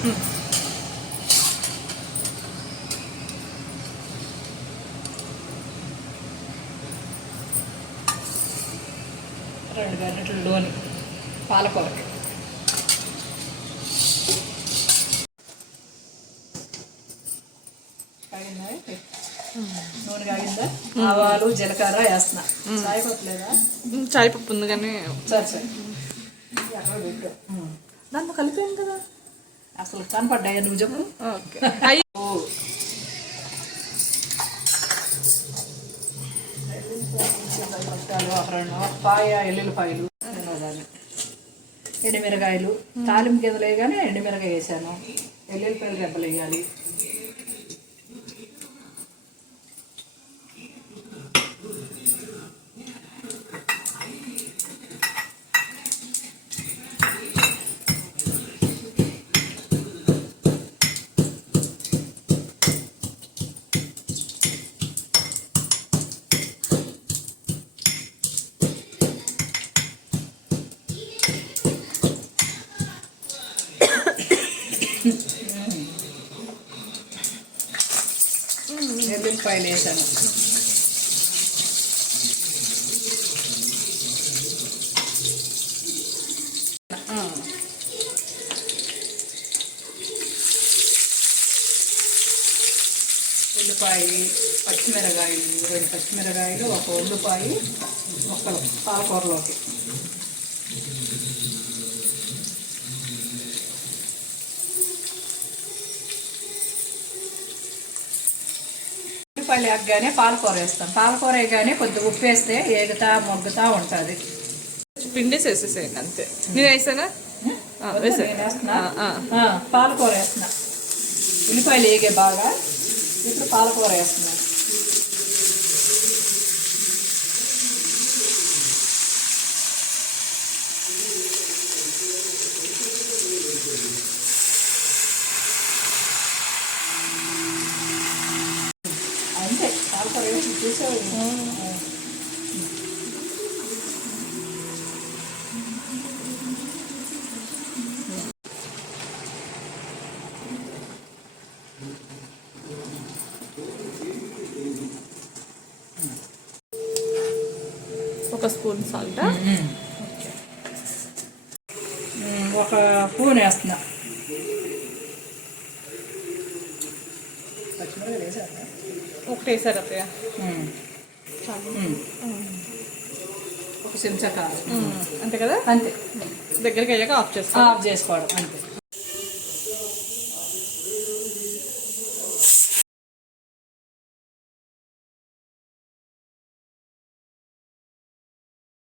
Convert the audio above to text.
2 గరిటెల్లోని పాలకూరకి నూనె కాగిందా? ఆవాలు జీలకర్ర వేస్తున్నా. చాయ్ పట్టలేదా? చాయ్ పప్పు ఉంది కానీ సరే దాంట్లో కలిపాను కదా. అసలు కనపడ్డాయా నువ్వు చెప్పు. ఓకే. పాయ ఎల్లుల్లిపాయలు, ఎండుమిరకాయలు తాలింపు కిందలు వేయగానే ఎండుమిరకాయ వేసాను. ఎల్లుల్లిపాయలు రెబ్బలు వేయాలి. ఎల్లుల్లిపాయలు వేసాను. ఉల్లిపాయ, పచ్చిమిరకాయలు, 2 పచ్చిమిరకాయలు, 1 ఉల్లిపాయ ముక్కలు పాలకూరలోకి. ఉల్లిపాయలు వేయగానే పాలకూర వేస్తాం. పాలకూర వేయగానే కొద్దిగా ఉప్పు వేస్తే ఏగుతా మొగ్గుతా ఉంటుంది. పిండి వేసేసేయండి అంతే. నేను వేసానా? పాలకూర వేస్తున్నా. ఉల్లిపాయలు వేగే బాగా. ఇప్పుడు పాలకూర వేస్తున్నాను. అంతే పాలకూర వేసి చూసావు. ఒక స్పూన్ సాల్ట్, 1 స్పూన్ వేస్తున్నా. పచ్చిమిరపకాయలు వేసారా? ఒకటి వేసారు అత్తయ్య. 1 చెంచా కారం. అంతే కదా? అంతే. దగ్గరికి అయ్యాక ఆఫ్ చేసుకోవడం అంతే.